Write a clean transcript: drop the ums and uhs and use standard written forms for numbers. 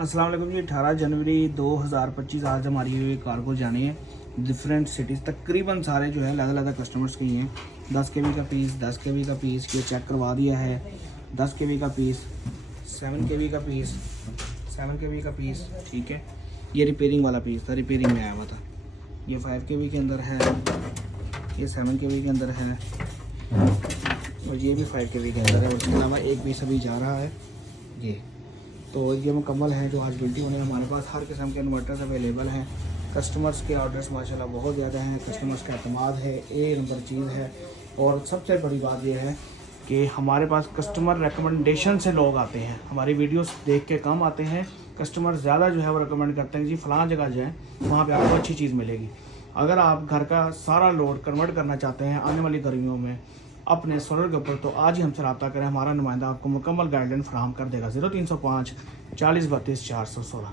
अस्सलाम वालेकुम जी। 18 जनवरी 2025 आज हमारी ये कार्गो जानी है डिफरेंट सिटीज़। तकरीबन सारे जो है अलग अलग कस्टमर्स के ही हैं। 10 kb का पीस, 10 kb का पीस, ये चेक करवा दिया है। 10 kb का पीस, 7 kb का पीस, 7 kb का पीस, ठीक है। ये रिपेयरिंग वाला पीस था, रिपेयरिंग में आया हुआ था। ये 5 kb के अंदर है, ये 7 kb के अंदर है और ये भी 5 kb के अंदर है। और इसके अलावा एक पीस अभी जा रहा है ये। तो ये मुकम्मल है जो आज बिल्टी होने। हमारे पास हर किस्म के इन्वर्टर्स अवेलेबल हैं। कस्टमर्स के ऑर्डर्स माशाल्लाह बहुत ज़्यादा हैं। कस्टमर्स का अतमाद है, ए नंबर चीज़ है। और सबसे बड़ी बात यह है कि हमारे पास कस्टमर रिकमेंडेशन से लोग आते हैं। हमारी वीडियोस देख के कम आते हैं, कस्टमर ज़्यादा जो है वो रिकमेंड करते हैं जी फ़लाँ जगह जाएँ, वहाँ पे आपको अच्छी चीज़ मिलेगी। अगर आप घर का सारा लोड कन्वर्ट करना चाहते हैं आने वाली गर्मियों में अपने सोलर के ऊपर, तो आज ही हमसे रब्ता करें। हमारा नुमाइंदा आपको मुकम्मल गाइडलाइन फराहम कर देगा। 0305 40 32 416।